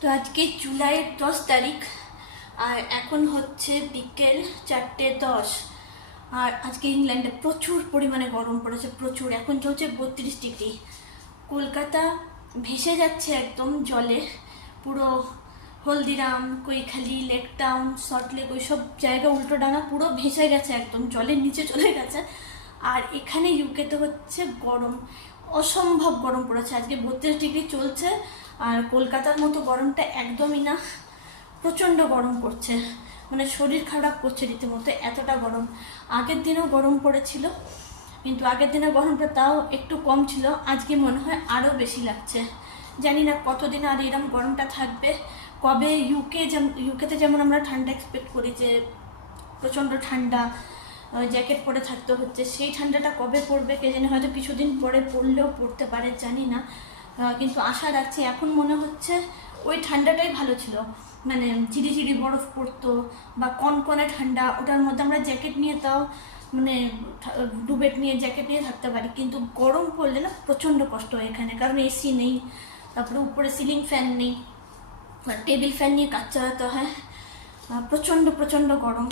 তো আজকে জুলাইয়ের 10 তারিখ আর এখন হচ্ছে বিকেল 4:10। আর আজকে ইংল্যান্ডে প্রচুর পরিমাণে গরম পড়েছে, প্রচুর। এখন চলছে 32 ডিগ্রি। কলকাতা ভেসে যাচ্ছে একদম জলে, পুরো হলদিরাম, কৈখালি, লেক টাউন, সল্টলেক, ওই সব জায়গা উল্টোডাঙা পুরো ভেসে গেছে, একদম জলের নিচে চলে গেছে। আর এখানে ইউকেতে হচ্ছে গরম, অসম্ভব গরম পড়েছে। আজকে 32 ডিগ্রি চলছে। আর কলকাতার মতো গরমটা একদমই না, প্রচণ্ড গরম পড়ছে, মানে শরীর খারাপ করছে রীতিমতো, এতটা গরম। আগের দিনেও গরম পড়েছিল, কিন্তু আগের দিনের গরমটা তাও একটু কম ছিল, আজকে মনে হয় আরও বেশি লাগছে। জানি না কতদিন আর এরকম গরমটা থাকবে, কবে ইউকেতে যেমন আমরা ঠান্ডা এক্সপেক্ট করি যে প্রচণ্ড ঠান্ডা, জ্যাকেট পরে থাকতে হচ্ছে, সেই ঠান্ডাটা কবে পড়বে কে জানে, হয়তো কিছুদিন পরে পড়লেও পড়তে পারে, জানি না। কিন্তু আশা রাখছি। এখন মনে হচ্ছে ওই ঠান্ডাটাই ভালো ছিল, মানে ঝিরিঝিরি বরফ পড়তো বা কনকনে ঠান্ডা, ওটার মধ্যে আমরা জ্যাকেট নিয়ে তাও মানে ডুবেট নিয়ে জ্যাকেট নিয়ে থাকতে পারি। কিন্তু গরম পড়লে না প্রচণ্ড কষ্ট হয় এখানে, কারণ এসি নেই, তারপরে উপরে সিলিং ফ্যান নেই, টেবিল ফ্যান নিয়ে কাজ চালাতে হয়, প্রচণ্ড প্রচণ্ড গরম।